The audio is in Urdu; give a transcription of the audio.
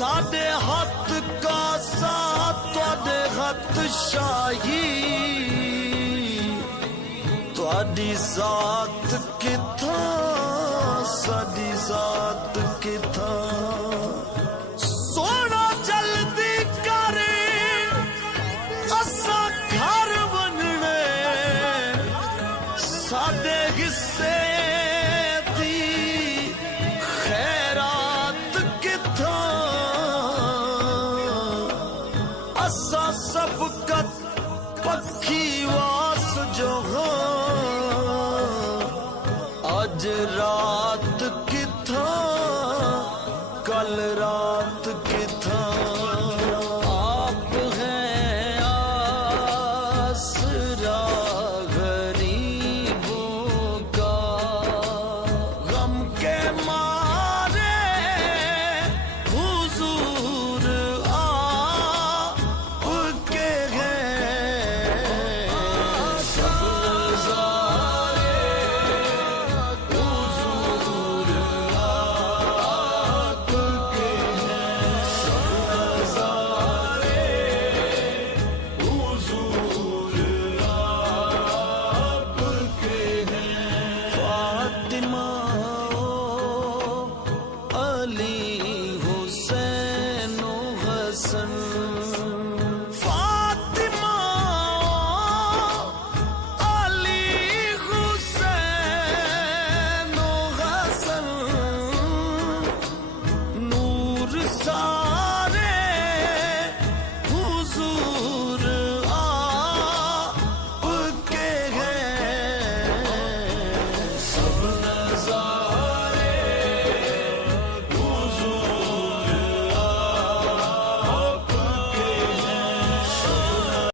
ساڈے ہاتھ کا ساتھ تواڈے ہاتھ شاہی تواڈی ذات کتھاں ساڈی ذات کتھاں سونا جلدی کر اساں گھر بننے ساڈے حصے دی خیرات کتھاں اساں سبقت پکھی واس جو آج رات کتھاں کل رات کتھاں آپ ہیں آسرا غریبوں کا غم کے مارے حضور آپ کے ہیں سب نظارے حضور آپ کے ہیں سب نظارے حضور آپ کے ہیں فاطمہ علی حسین و حسن فاطمہ علی حسین و حسن نور سا